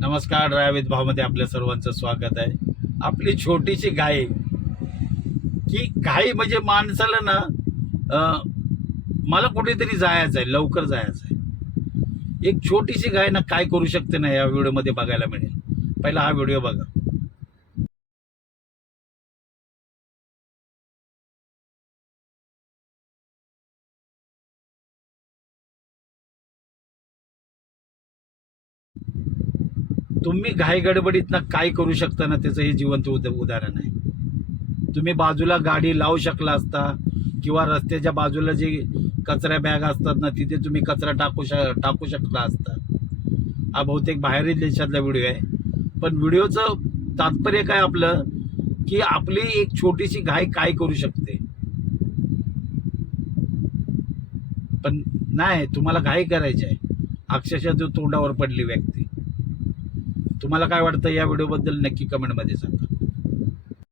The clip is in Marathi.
नमस्कार. ड्रायविथ भावमध्ये आपल्या सर्वांचं स्वागत आहे. आपली छोटीशी गाय, की गाय म्हणजे माणसाला ना मला कुठेतरी जायचं आहे, लवकर जायचं आहे. एक छोटीशी गाय ना काय करू शकते ना या व्हिडिओमध्ये बघायला मिळेल. पहिला हा व्हिडिओ बघा. तुम्ही घाई गडबडीत ना काय करू शकता ना त्याचं हे जिवंत उदाहरण आहे. तुम्ही बाजूला गाडी लावू शकला असता किंवा रस्त्याच्या बाजूला जे कचरा बॅग असतात ना तिथे तुम्ही कचरा टाकू शकला असता. हा बहुतेक बाहेरील देशातला व्हिडिओ आहे, पण व्हिडिओचं तात्पर्य काय आपलं, की आपली एक छोटीशी गाय काय करू शकते. पण नाही, तुम्हाला घाई करायची आहे. अक्षरशः जो तोंडावर पडली व्यक्ती. तुम्हाला काय वाटतं या व्हिडिओबद्दल नक्की कमेंटमध्ये सांगा.